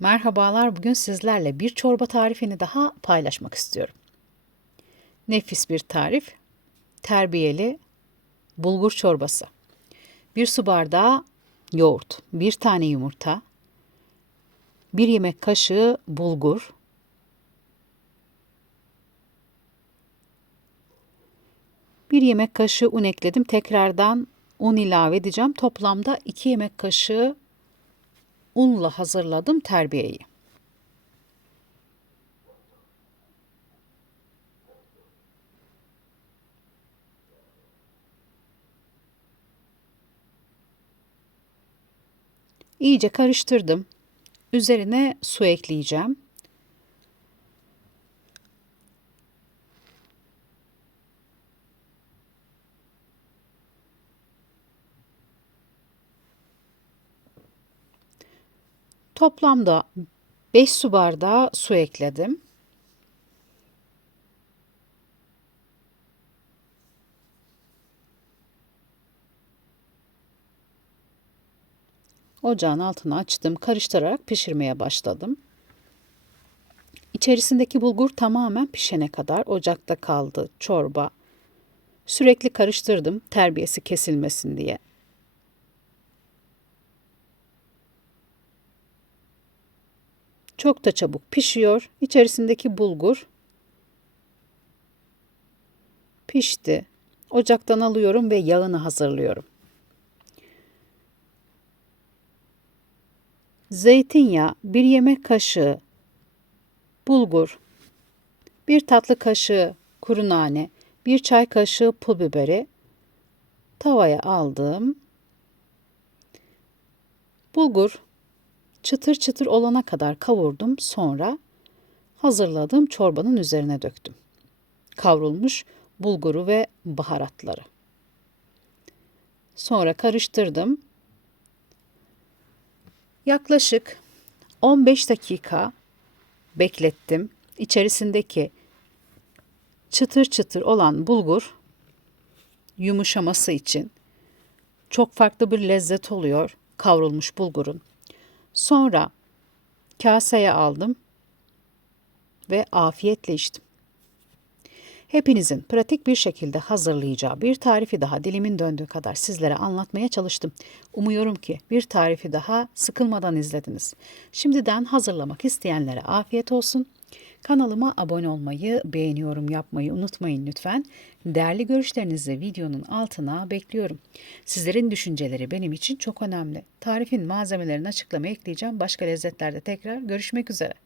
Merhabalar, bugün sizlerle bir çorba tarifini daha paylaşmak istiyorum. Nefis bir tarif, terbiyeli bulgur çorbası. Bir su bardağı yoğurt, bir tane yumurta, bir yemek kaşığı bulgur, bir yemek kaşığı un ekledim. Tekrardan un ilave edeceğim. Toplamda 2 yemek kaşığı unla hazırladım terbiyeyi. İyice karıştırdım. Üzerine su ekleyeceğim. Toplamda 5 su bardağı su ekledim. Ocağın altını açtım. Karıştırarak pişirmeye başladım. İçerisindeki bulgur tamamen pişene kadar ocakta kaldı çorba. Sürekli karıştırdım terbiyesi kesilmesin diye. Çok da çabuk pişiyor. İçerisindeki bulgur pişti. Ocaktan alıyorum ve yağını hazırlıyorum. Zeytinyağı, bir yemek kaşığı bulgur, bir tatlı kaşığı kuru nane, bir çay kaşığı pul biberi tavaya aldım. Bulgur çıtır çıtır olana kadar kavurdum. Sonra hazırladığım çorbanın üzerine döktüm. Kavrulmuş bulguru ve baharatları. Sonra karıştırdım. Yaklaşık 15 dakika beklettim. İçerisindeki çıtır çıtır olan bulgur yumuşaması için çok farklı bir lezzet oluyor kavrulmuş bulgurun. Sonra kaseye aldım ve afiyetle içtim. Hepinizin pratik bir şekilde hazırlayacağı bir tarifi daha dilimin döndüğü kadar sizlere anlatmaya çalıştım. Umuyorum ki bir tarifi daha sıkılmadan izlediniz. Şimdiden hazırlamak isteyenlere afiyet olsun. Kanalıma abone olmayı, beğeniyorum yapmayı unutmayın lütfen. Değerli görüşlerinizi videonun altına bekliyorum. Sizlerin düşünceleri benim için çok önemli. Tarifin malzemelerini açıklamaya ekleyeceğim. Başka lezzetlerde tekrar görüşmek üzere.